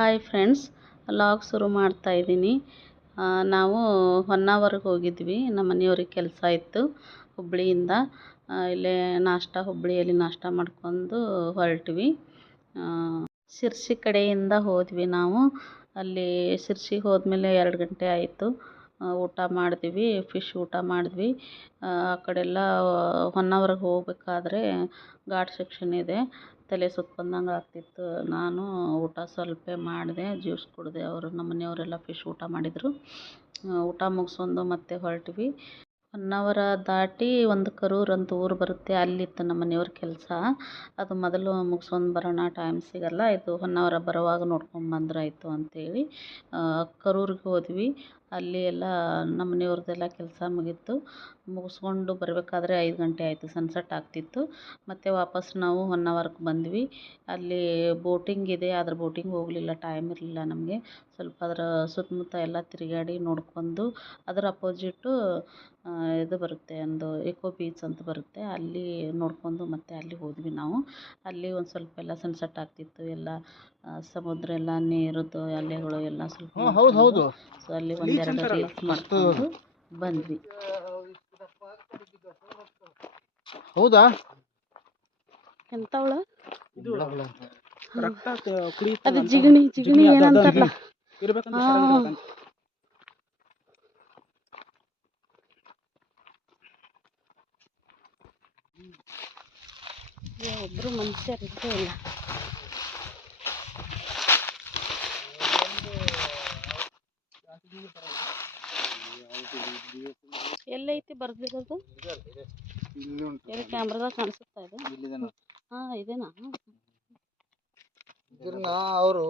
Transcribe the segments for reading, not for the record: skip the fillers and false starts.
Hi friends, log ಶುರು ಮಾಡ್ತಾ ಇದ್ದೀನಿ. ನಾವು ಹೊನ್ನಾವರ್ಗೆ ಹೋಗಿದ್ವಿ. ನಮ್ಮ ಮನೆಯವ್ರಿಗೆ ಕೆಲಸ ಇತ್ತು ಹುಬ್ಬಳ್ಳಿಯಿಂದ. ಇಲ್ಲೇ ಹುಬ್ಬಳ್ಳಿಯಲ್ಲಿ ನಾಷ್ಟ ಮಾಡ್ಕೊಂಡು ಹೊರಟ್ವಿ. ಶಿರ್ಸಿ ಕಡೆಯಿಂದ ಹೋದ್ವಿ ನಾವು. ಅಲ್ಲಿ ಶಿರ್ಸಿಗೆ ಹೋದ್ಮೇಲೆ 2 ಗಂಟೆ ಆಯಿತು. ಊಟ ಮಾಡಿದ್ವಿ, ಫಿಶ್ ಊಟ ಮಾಡಿದ್ವಿ. ಆ ಕಡೆಲ್ಲ ಹೊನ್ನಾವರ್ಗೆ ಹೋಗ್ಬೇಕಾದ್ರೆ ಘಾಟ್ ಸೆಕ್ಷನ್ ಇದೆ. ತಲೆ ಸುತ್ತದಂಗೆ ಆಗ್ತಿತ್ತು. ನಾನು ಊಟ ಸ್ವಲ್ಪ ಮಾಡಿದೆ, ಜ್ಯೂಸ್ ಕುಡಿದೆ. ನಮ್ಮ ಮನೆಯವರೆಲ್ಲ ಫಿಶ್ ಊಟ ಮಾಡಿದರು. ಊಟ ಮುಗಿಸ್ಕೊಂಡು ಮತ್ತೆ ಹೊರಟ್ವಿ. ಹೊನ್ನಾವರ ದಾಟಿ ಒಂದು ಕರೂರು ಅಂತ ಊರು ಬರುತ್ತೆ, ಅಲ್ಲಿತ್ತು ನಮ್ಮ ಮನೆಯವ್ರ ಕೆಲಸ. ಅದು ಮೊದಲು ಮುಗಿಸ್ಕೊಂಡು ಬರೋಣ, ಟೈಮ್ ಸಿಗಲ್ಲ, ಇದು ಹೊನ್ನಾವರ ಬರುವಾಗ ನೋಡ್ಕೊಂಬಂದ್ರಾಯ್ತು ಅಂತೇಳಿ ಕರೂರಿಗೆ ಹೋದ್ವಿ. ಅಲ್ಲಿ ಎಲ್ಲ ನಮ್ಮ ಮನೆಯವ್ರದ್ದೆಲ್ಲ ಕೆಲಸ ಮುಗಿಸ್ಕೊಂಡು ಬರಬೇಕಾದ್ರೆ 5 ಗಂಟೆ ಆಯಿತು, ಸನ್ಸೆಟ್ ಆಗ್ತಿತ್ತು. ಮತ್ತು ವಾಪಸ್ ನಾವು ಹೊನ್ನಾವರಕ್ಕೆ ಬಂದ್ವಿ. ಅಲ್ಲಿ ಬೋಟಿಂಗ್ ಇದೆ, ಆದ್ರೆ ಬೋಟಿಂಗ್ ಹೋಗಲಿಲ್ಲ, ಟೈಮ್ ಇರಲಿಲ್ಲ ನಮಗೆ. ಸ್ವಲ್ಪ ಅದರ ಸುತ್ತಮುತ್ತ ಎಲ್ಲ ತಿರುಗಾಡಿ ನೋಡ್ಕೊಂಡು, ಅದರ ಅಪೋಸಿಟ್ಟು ಇದು ಬರುತ್ತೆ, ಒಂದು ಎಕೋ ಬೀಚ್ ಅಂತ ಬರುತ್ತೆ, ಅಲ್ಲಿ ನೋಡ್ಕೊಂಡು ಮತ್ತೆ ಅಲ್ಲಿ ಹೋದ್ವಿ ನಾವು. ಅಲ್ಲಿ ಒಂದು ಸ್ವಲ್ಪ ಎಲ್ಲ ಸನ್ಸೆಟ್ ಆಗ್ತಿತ್ತು, ಎಲ್ಲ ಸಮುದ್ರ ಎಲ್ಲ ನೀರದ್ದು ಅಲೆಗಳು ಎಲ್ಲ ಸ್ವಲ್ಪ ನೋಡ್ಕೊಂಡು, ಸೊ ಅಲ್ಲಿ ಒಂದೆರಡು ರೀಲ್ಸ್ ಮಾಡ್ಕೊಂಡು ಬಂದ್ವಿ. ಹೌದಾ? ಎಂತವಳ ಅದು ಜಿಗಣಿ ಏನಂತಾರಲ್ಲ, ಒಬ್ರು ಮನುಷ್ಯರು ಇದ್ದೇ ಇಲ್ಲ. ಎಲ್ಲೈತಿ ಬರ್ದಿರೋದು? ಎಲ್ಲಿ ಕ್ಯಾಮ್ರಾದಾಗ ಕಾಣಿಸುತ್ತಾ ಇದೆ? ಇದೇನಾ? ಇದನ್ನ ಅವರು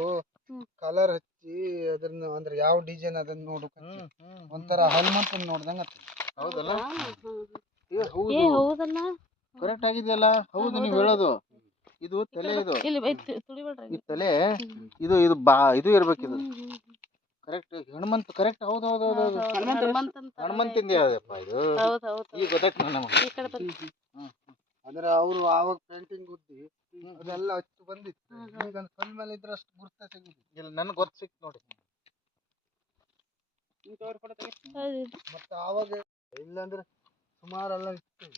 ಕಲರ್ ಹಚ್ಚಿ ಅದನ್ನ ಅಂದ್ರೆ ಯಾವ ಡಿಸೈನ್ ಅದನ್ನ ನೋಡಕ್ಕೆ ಒಂಥರ ಹನುಮಂತನ ನೋಡ್ದಂಗ. ಹೌದಲ್ಲ? ಹೌದಲ್ಲ, ಕರೆಕ್ಟ್ ಆಗಿದೆಯಲ್ಲ. ಹೌದು, ನೀವು ಹೇಳೋದು. ಇದು ತಲೆ, ಈ ತಲೆ ಇದು ಇದು ಇರ್ಬೇಕಿದು. Correct Hanumantha, correct. ಹೌದು ಹೌದು ಹೌದು ಹೌದು, ಹನುಮಂತಿಂದ ಯಾವ್ದಪ್ಪ ಇದು? ಈಗ ಗೊತ್ತಾಯ್ತು ನಮಗೆ. ಅಂದ್ರೆ ಅವರು ಆವಾಗ ಪೇಂಟಿಂಗ್ ಗುದ್ದಿ ಅದೆಲ್ಲ ಹಚ್ಚಿ ಬಂದಿತ್ತು. ಈಗ ಕಲ್ ಮೇಲೆ ಇದ್ರೆ ಅಷ್ಟು ಗುರ್ತ ತೆಗಿದು ಇಲ್ಲ, ನನಗೆ ಗೊತ್ತು ಸಿಕ್ತು ನೋಡಿ. ಮತ್ತೆ ಆವಾಗ ಇಲ್ಲಾಂದ್ರೆ ಸುಮಾರೆಲ್ಲ ಇತ್ತು.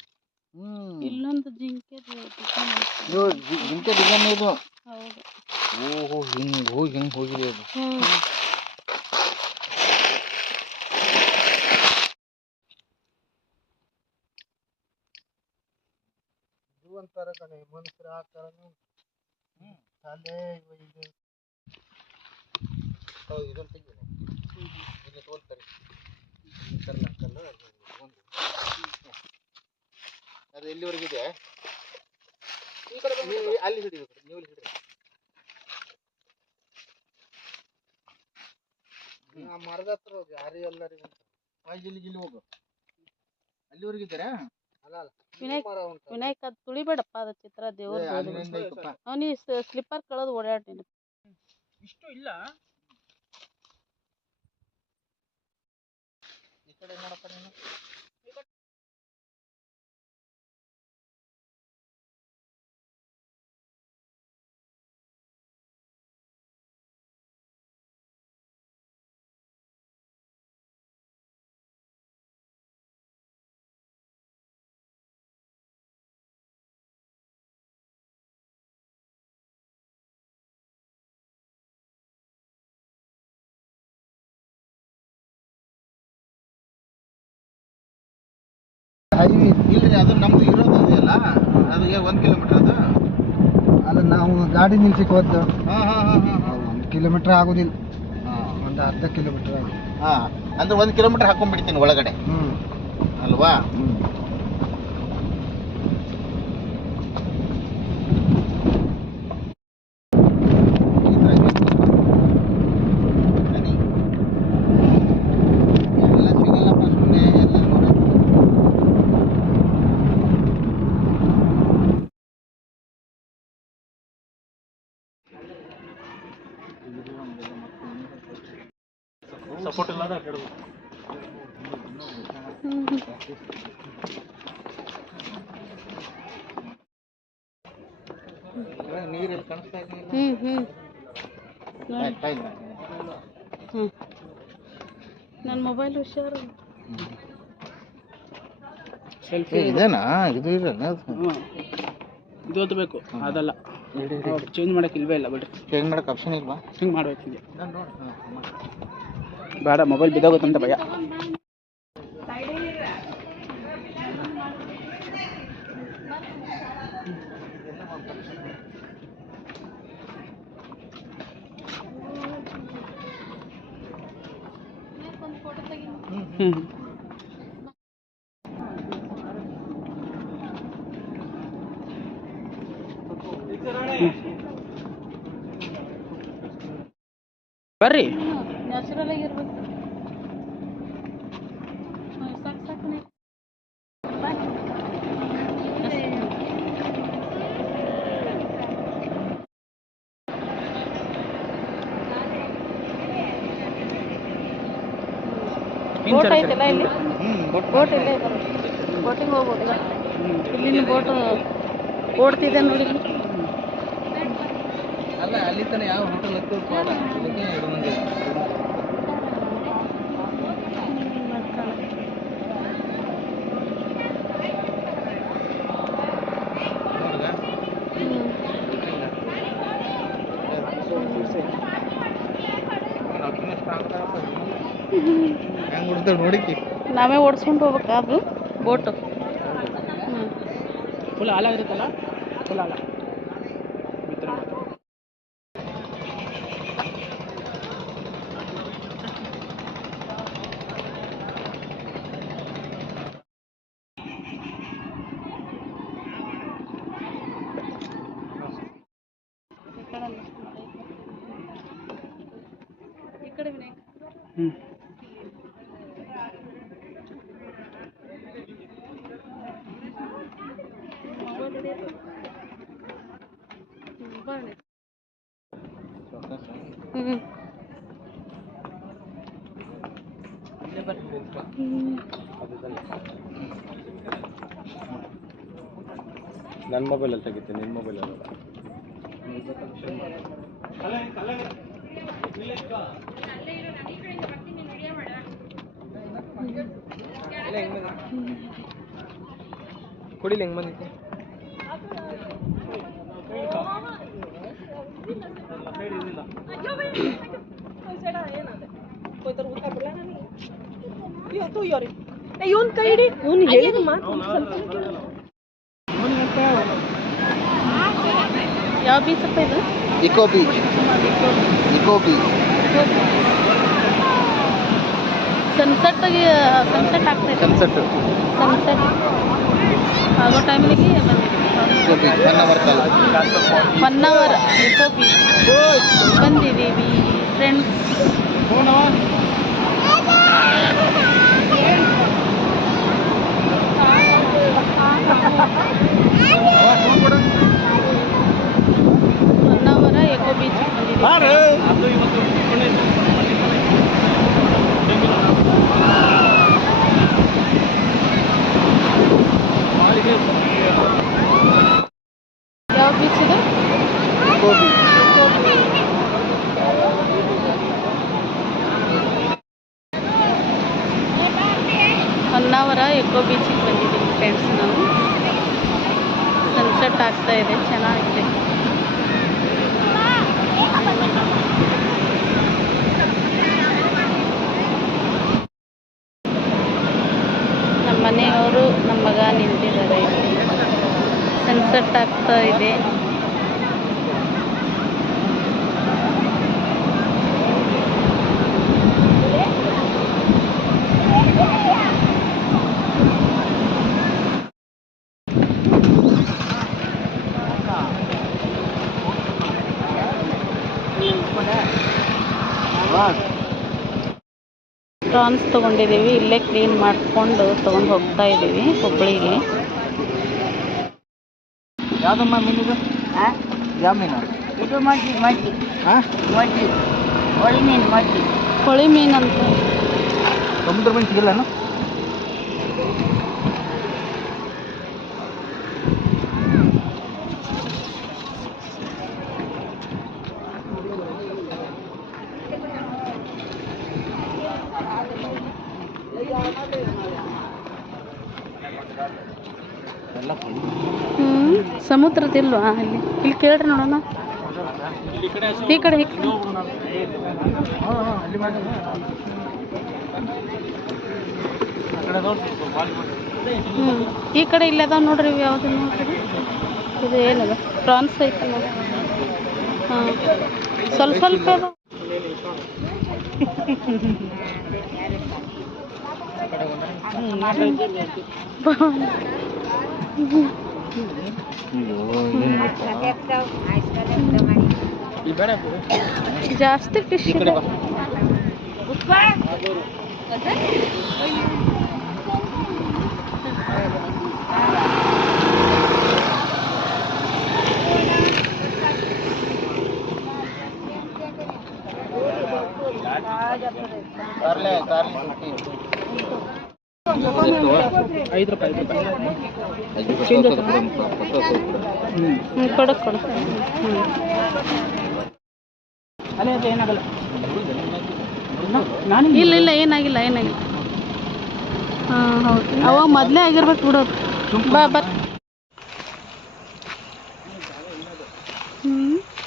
ಇಲ್ಲೊಂದು ಜಿಂಕೆ ಡಿಸೈನ್ ಇದು. ಓಹೋ, ಹಿಂಗ್ ಹೋಗಿದೆ ಅದು. ಒಂಥರ ಕಣೆ ಮನುಷ್ಯರ ಆಕಾರ ತಲೆ ಇದು. ಹೌದು, ಇದನ್ನು ತೆಗಿಯೋಣ. ಇಲ್ಲಿ ತೋರ್ತಾರೆ ಅದು ಎಲ್ಲಿವರೆಗಿದೆ? ಅಲ್ಲಿ ಹಿಡಿಬೇಕು, ನೀವು ಇಲ್ಲಿ ಹಿಡಿರಿ. ಮರದ ಹತ್ರ ಹೋಗಿ, ಯಾರು ಎಲ್ಲರಿಗೂ ಗಿಲ್ಲಿ ಹೋಗು. ಅಲ್ಲಿವರೆಗಿದ್ದೀರಾ? ವಿನಾಯಕ್, ಅದು ತುಳಿಬೇಡಪ್ಪ, ಅದು ಚಿತ್ರ ದೇವ್ರ. ಅವನಿಗೆ ಸ್ಲಿಪ್ಪರ್ ಕಳೆದು ಓಡಾಡ್ತೀನಿ. ಇಷ್ಟು ಇಲ್ಲ ಈ ಕಡೆ ನೋಡಪ್ಪ ನೀನು. ಇಲ್ರಿ, ಅದು ನಮ್ದು ಇರೋದು ಇದೆಯಲ್ಲ, ಅದು 1 ಕಿಲೋಮೀಟರ್ ಅದು. ಅಲ್ಲ, ನಾವು ಗಾಡಿ ನಿಲ್ಸಿಕ್ ಹೋದ್ದು 1 ಕಿಲೋಮೀಟರ್ ಆಗೋದಿಲ್ಲ, ಒಂದು ಅರ್ಧ ಕಿಲೋಮೀಟರ್ ಆಗುತ್ತೆ. ಅಂದ್ರೆ 1 ಕಿಲೋಮೀಟರ್ ಹಾಕೊಂಡ್ಬಿಡ್ತೀನಿ ಒಳಗಡೆ, ಅಲ್ವಾ? ಸಪೋರ್ಟ್ ಇಲ್ಲ ನೀರಲ್ಲಿ ಕಾಣಿಸ್ತಾ ಇದೆ. ಹ್ಞೂ ನನ್ನ ಮೊಬೈಲ್ ಹುಷಾರು. ಇದೇನಾ ಇದು ಇದೇನಾ ಇದು ಓದಬೇಕು ಅದಲ್ಲ ಚೇಂಜ್ ಮಾಡಕ್ಕೆ ಇಲ್ವೇ ಇಲ್ಲ ಬಿಡ್ರಿ. ಚೇಂಜ್ ಮಾಡಕ್ಕೆ ಆಪ್ಷನ್ ಇಲ್ವಾ? ಹಿಂಗೆ ಮಾಡ್ಬೇಕು ಹಿಂಗೆ ಬೇಡ ಮೊಬೈಲ್ ಬಿದ್ದೋಗುತ್ತಂತ ಭಯ. ಬರ್ರಿ ನ್ಯಾಚುರಲ್ ಆಗಿರ್ಬೇಕು. ಸಾಕು ಸಾಕು ಬೋಟ್ ಐತಲ್ಲ ಇಲ್ಲಿ, ಬೋಟ್ ಇಲ್ಲೇ ಇದೆ, ಬೋಟಿಂಗ್ ಹೋಗ್ಬೋದು. ಇಲ್ಲಿನ ಬೋಟ್ ಓಡ್ತಿದೆ ನೋಡಿ. ಅಲ್ಲ ಅಲ್ಲಿ ತನಕ ಯಾವ ಹೋಟೆಲ್ ನೋಡಿಕಿ ನಾವೇ ಓಡಿಸ್ಕೊಂಡು ಹೋಗ್ಬೇಕಾದ್ರು ಬೋಟು. ಫುಲ್ ಹಾಲಾಗಿರುತ್ತಲ್ಲ, ಫುಲ್ ಹಾಲ ಈ ಕಡೆ ವಿನಾಯಕ. ನನ್ನ ಮೊಬೈಲಲ್ಲಿ ತೆಗಿತೀನಿ, ನಿನ್ನ ಮೊಬೈಲಲ್ಲ. ಕುಡಿಲಿ ಹೆಂಗೆ ಬಂದಿತ್ತು? ಇವನ್ ಕೈ ಹಿಡಿ, ಇವ್ನು ಹೇಳಿದ ಮಾತು ಯಾವ ಬೀಚ್ ಅಪ್ಪ ಇದು? Eco beach. Eco beach sunset ಆಗ್ತೈತೆ. ಸನ್ಸೆಟ್ ಆಗೋ ಟೈಮಿಗೆ ಬಂದಿದ್ದೀವಿ. 1 ಅವರ್ ಕಾಲ 1 ಅವರ್ ಇಕೋ ಬೀಚ್ ಬಂದಿದ್ದೀವಿ ಫ್ರೆಂಡ್ಸ್. ಹೊನ್ನಾವರ ಎಕೋ ಬೀಚ್ ಬಂದಿದ್ದೀವಿ. ಯಾವ ಬೀಚ್ ಇದು? Eco beach. ಹೊನ್ನಾವರ ಎಕೋ ಬೀಚಿಗೆ ಬಂದಿದ್ದೀವಿ ಫ್ರೆಂಡ್ಸ್. ನಾವು ಸನ್ಸೆಟ್ ಆಗ್ತಾ ಇದೆ, ಚೆನ್ನಾಗಿದೆ. ನಮ್ಮ ಮನೆಯವರು ನಮ್ಮ ಮಗ ನಿಂತಿದ್ದಾರೆ ಇಲ್ಲಿ. ಸನ್ಸೆಟ್ ಆಗ್ತಾ ಇದೆ. ಪ್ರಾನ್ಸ್ ತೊಗೊಂಡಿದ್ದೀವಿ. ಇಲ್ಲೇ ಕ್ಲೀನ್ ಮಾಡಿಕೊಂಡು ತೊಗೊಂಡು ಹೋಗ್ತಾ ಇದ್ದೀವಿ ಹುಬ್ಬಳ್ಳಿಗೆ. ಯಾವ್ದಮ್ಮ ಮೀನಿದು? ಯಾವ ಮೀನು? ಇದು ಮಡ್ಡಿ ಮಡ್ಡಿ ಹಾಂ, ಮಡ್ಡಿ ಹೊಳಿ ಮೀನು ಮಡ್ಡಿ. ಹೊಳಿ ಮೀನು ಅಂತ. ಸಮುದ್ರ ಮೀನು ಸಿಗಲ್ಲನು? ಸಮುದ್ರದಿಲ್ವಾ ಇಲ್ಲಿ ಇಲ್ಲಿ ಕೇಳ್ರಿ ನೋಡೋಣ ಈ ಕಡೆ ಈ ಕಡೆ ಇಲ್ಲ ಅದಾವ ನೋಡ್ರಿ ಇವು ಯಾವ್ದು ನೋಡ್ರಿ ಇದು ಏನದ ಪ್ರಾನ್ಸ್ ಐತೆ ನೋಡಿ ಹಾಂ ಸ್ವಲ್ಪ ಸ್ವಲ್ಪ ಅದಾವ ಜಾಸ್ತಿ ಫಿಶ್ ಇದೆ ₹5 ಕೊಡು ಅಲ್ಲೇ ಅದು ಏನಾಗಲ್ಲ ನಾನು ಇಲ್ಲ ಏನಾಗಿಲ್ಲ ಹಾಂ ಹೌದು ಅವಾಗ ಮೊದಲೇ ಆಗಿರ್ಬೇಕು ಬಿಡೋದು ಬಾ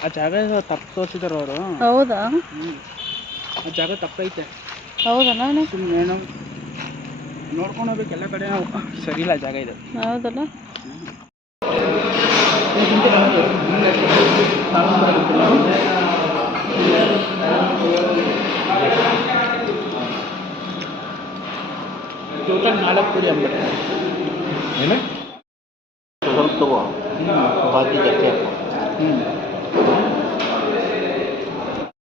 ಆ ಜಾಗ ತಪ್ಪು ತೋರಿಸಿದಾರೆ ಅವರು. ಹೌದಾ? ಆ ಜಾಗ ತಪ್ಪೈತೆ. ಹೌದಲ್ಲ? ಸುಮ್ಮನೆ ಏನೋ ನೋಡ್ಕೊಂಡು ಹೋಗ್ಬೇಕು ಎಲ್ಲ ಕಡೆ. ನಾವು ಸರಿ ಇಲ್ಲ ಜಾಗ ಇದು. ಹೌದಲ್ಲ? ಟೋಟಲ್ 4 ಪುಡಿ ಅಂಬಟ್ಟು. ಏನು ಸ್ವಲ್ಪ ತಗೋ ಬಾಕಿ ಜಾಸ್ತಿ ಹಾಕು.